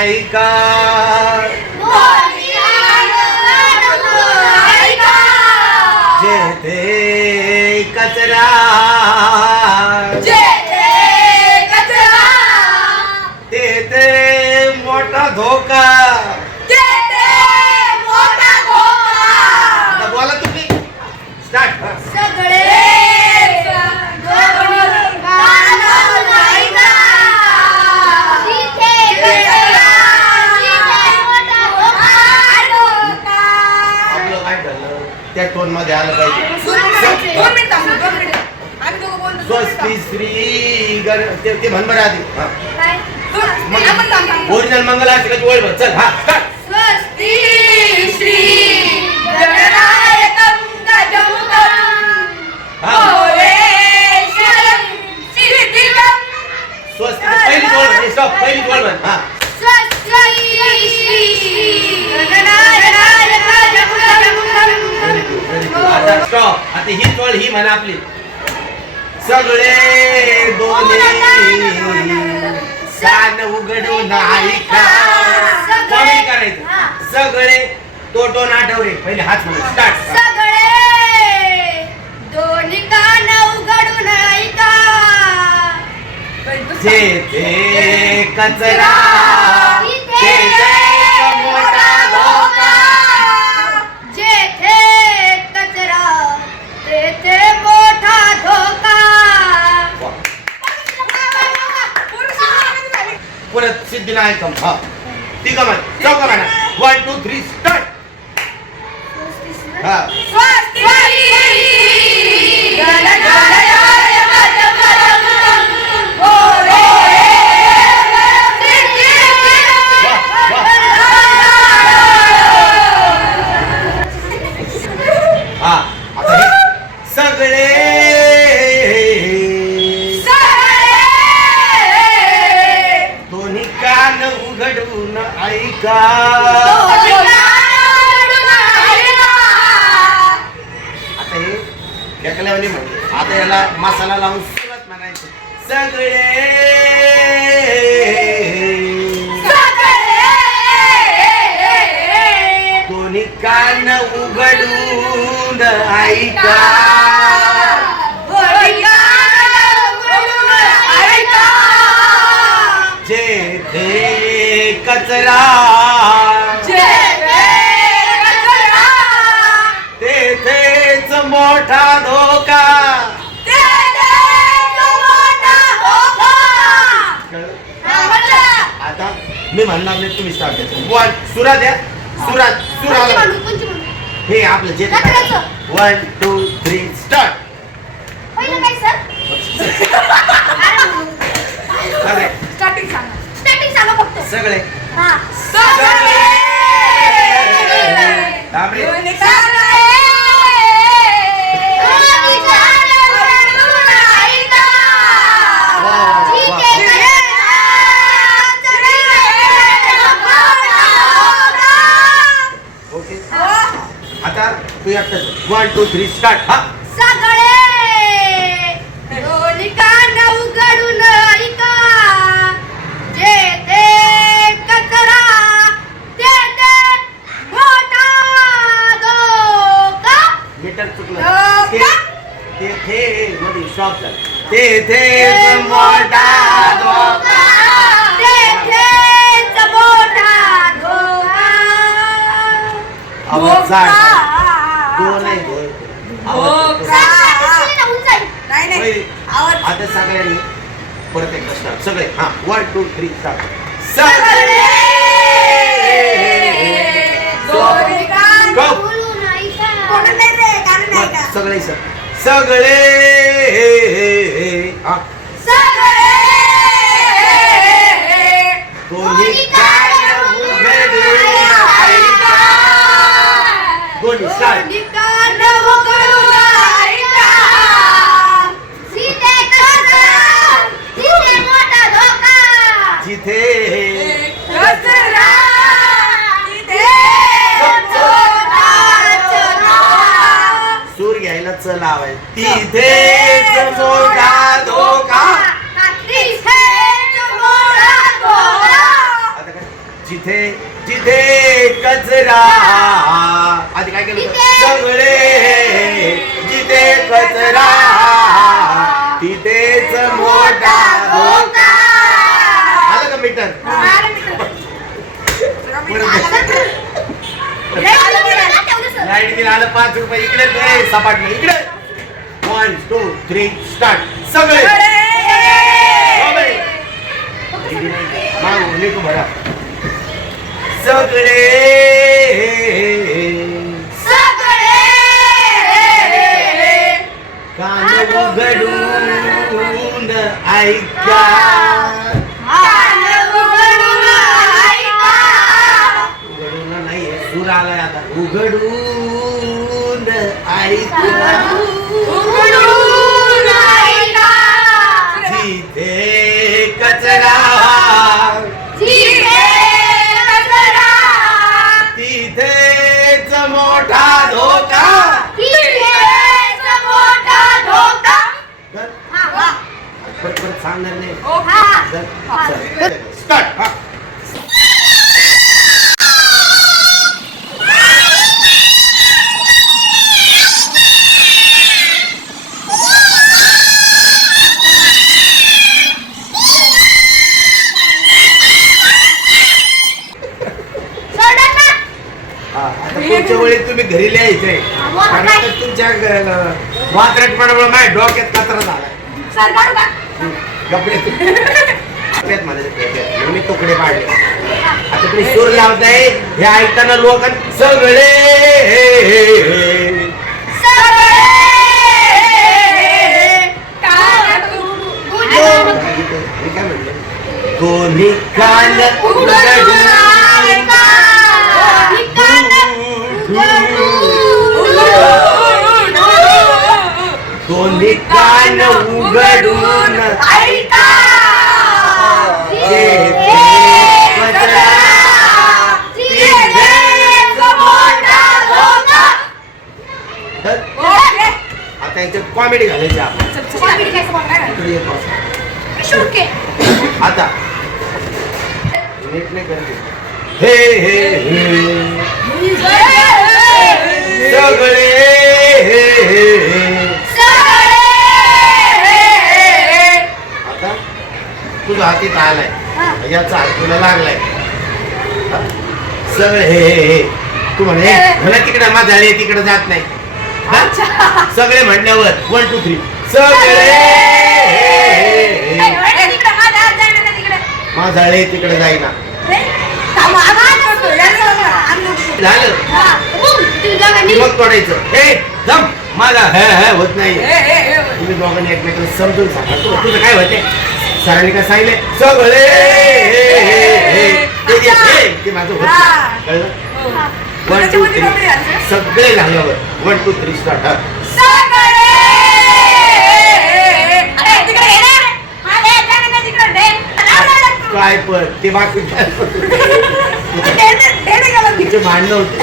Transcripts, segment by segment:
ऐका जेथे कचरा तेथे मोठा धोका. बोला तुम्ही स्टार्ट. सगळे त्या टोन मध्ये आलं पाहिजे. स्वस्ती श्री ते म्हण बरं आधी. ओरिजिनल मंगलाष्टकाची ओळ बघ. चल हा स्वस्ती श्री गणनायकं गजमुखं भोलेश्वरं सिद्धिदं. स्वस्ती पहिली ओळ म्हणजे स्टॉप. पहिली ओळ म्हण. हा स्वस्ती श्री गणनायकं गजमुखं. आता स्टॉप. आता ही ओळ ही म्हणा आपली. सगळे दोन्ही कान उघडून ऐका. कोणी करायचं सगळे तो टोन आठवरे. पहिले हात म्हणून स्टार्ट. सगळे दोन्ही कान उघडून ऐका. जेथे कचरा तेथे मोठा धोका. जेथे कचरा तेथे मोठा धोका. परत सिद्धिनायकम. हा तिघं म्हण. चौघं म्हणा. 1 2 3 स्टार्ट. हा स्वस्ती गणनायकं गजमुखं भोलेश्वरं सिद्धिदं. हा आता हे सगळे दोन्ही कान उघडून ऐका. आता हे ढकल्यावानी म्हणजे आता याला मसाला लावून सुरुवात म्हणायचं. सगळे दोन्ही कान उघडून ऐका. जेथे कचरा तेथेच मोठा धोका. आता मी म्हणणार नाही तुम्ही स्टार्ट द्या. सुरा द्या. सुरा हे आपलं जे 1 2 3 स्टार्ट. सगळे थांबरे. ओके आता तू एकटाच 1 2 3 स्टार्ट. हा सगळे दोन्ही कान उघडून ऐका. जेथे कचरा तेथे मोठा धोका. मीटर चुकलं. तेथे मध्ये स्टॉप झालं. तेथेच मोठा धोका. तेथेच मोठा धोका. आवाज जाड. दोन आहे दोन. आता सगळ्यांनी परत एकदा स्टार्ट. सगळे हा 1 2 3 स्टार्ट. सगळे सगळे सगळे हा दोन्ही कान उघडून ऐका. दोन्ही स्टार्ट. जिथे सूर घ्यायला चल आवाय. तिथेच मोठा धोका. आता काय कचरा आधी काय केलं होतं? सगळे जिथे कचरा तिथेच मोठा धोका. आलं का मीटर? लाईट बिल आलं 5 रुपये. इकडे सपाट नाही इकडे. 1 2 3 स्टार्ट. सगळे मागून लेकू भरा. सगळे कान उघडून ऐका. उघडून नाहीये सूर आलाय आता. उघडून ऐका. जिथे कचरा तिथेच मोठा धोका. परत सांगणार नाही. स्टार्ट. आता पुढच्या वेळी तुम्ही घरी लिहायचंय. कारण आता तुमच्या वात्रटपणामुळे माझ्या डोक्यात कचरा झालाय. कपडे मी तुकडे पाडले. आता तुम्ही सूर लावताय हे ऐकताना लोक सगळे काय म्हणलं? कोणी कान उघडून कोणी कान उघडून ऐका. आता याच्यात कॉमेडी घालायची आपण. आता नीट नाही करते. हे हे हे सगळे आता तुझा हातीत आलाय. याचा हात तुला लागलाय. सगळे हे तू म्हणे मला तिकडे माझाळे तिकडे जात नाही. सगळे म्हटल्यावर 1 2 3 सगळे माझाळे तिकडे जाईना. झालं मग तोडायचं. हे जम माझा हे होत नाही. तुम्ही दोघांनी एकमेकाला समजून सांगा. तुझं काय होते? सरांनी काय सांगितले? सगळे ते माझं होत कळलं. 1 2 3 सगळे झाल्यावर 1 2 3 स्टार्ट. काय पण ते बाकी तिचे भांडण होते.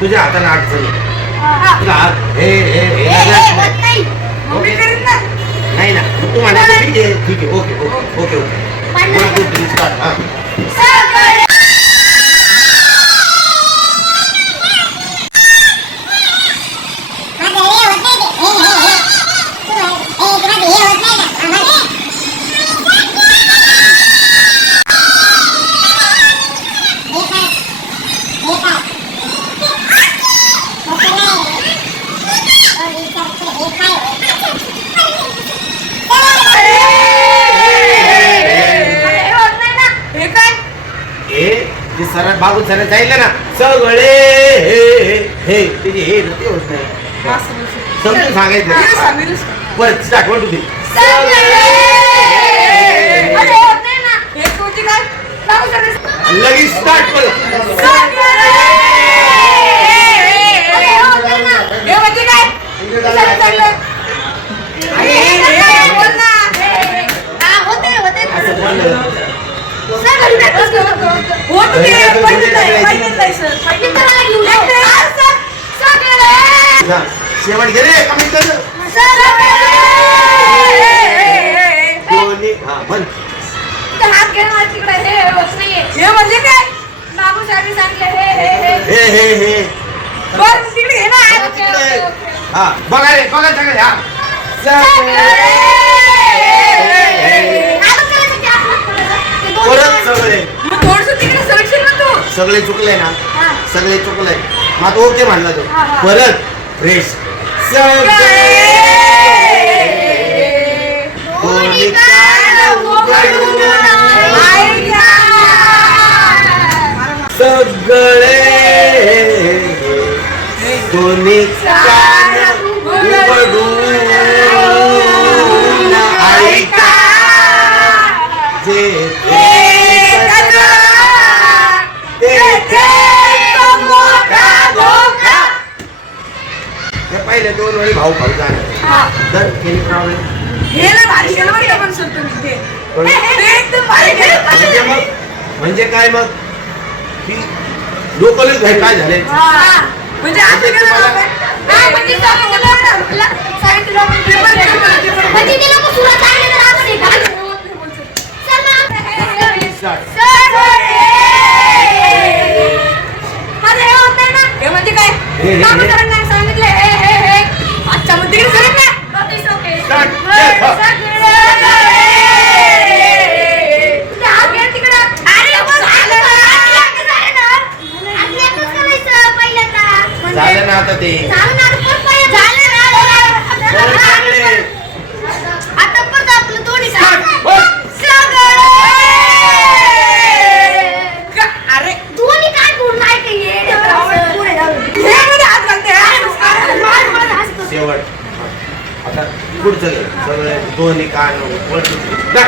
तुझ्या हाताला अडचण तुझा हात हे नाही ना. तू म्हणायचं ठीक आहे ठीक आहे okay okay okay okay 1 2 3 start. सरळ बाबू सरळ जायला ना. सगळे हे तिथे हे नक्की होत नाही. समजून सांगायचं. परत स्टार्ट 1 2 3 लगेच स्टार्ट परत. शेवट घे रे कमी कर. हा म्हण. इथं हात घे मला तिकडे हे होत नाहीये. हे म्हणजे काय? बाबूसाहेबांनी सांगितलं हे हे बरं तिकडे घे ना. Okay, okay, okay. हा बघा रे बघा सगळे हा परत सगळे मग थोडंसं तिकडे सरकशील ना तू. सगळे चुकले ना हा. सगळे चुकले मग आता ओके म्हणला तो हा, हा. परत फ्रेश सगळे कोणी कान उघडून ऐका. सगळे कोणी कान उघडून ऐका जे पहिले 2 वेळी भाऊ भाऊ जाणार तर केली प्रॉब्लेम हे ना भारी केलं बरं का पण सर तुम्ही ते. पण- ते एकदम भारी केलं. म्हणजे काय मग की लोकलच काय झाले हा. म्हणजे असं केलं ना आपण. हा, म्हणजे सांगितलं ना. सांगितलं पेपर घे, पेपर घे. म्हणजे ते लोक सुरुवात लागले तर आपण हे घालू. चल ना. माझं हे होत नाही ना. हे म्हणजे काय? बाबू सरांना सांगितलं हे. अच्छा मग तिकडे सरक ना. It's okay. Start. तुझा हात घे तिकडं. अरे बस झालं ना. आतल्या एकच करायचं पहिल्यांदा. झालं ना आता ते झालं ना, आता परत पाहिजे. झालं ना. बरं, चांगले. आता परत आपलं दोन्ही Start. काम. बस. सगळे. अरे दोन्ही काय बोलून नाही ते येडे बरं. पुढे जाऊ. हे मध्ये हात घालते. मला हसतो. शेवट आता पुढचं घे. सगळे दोन्ही कान वरती. जा.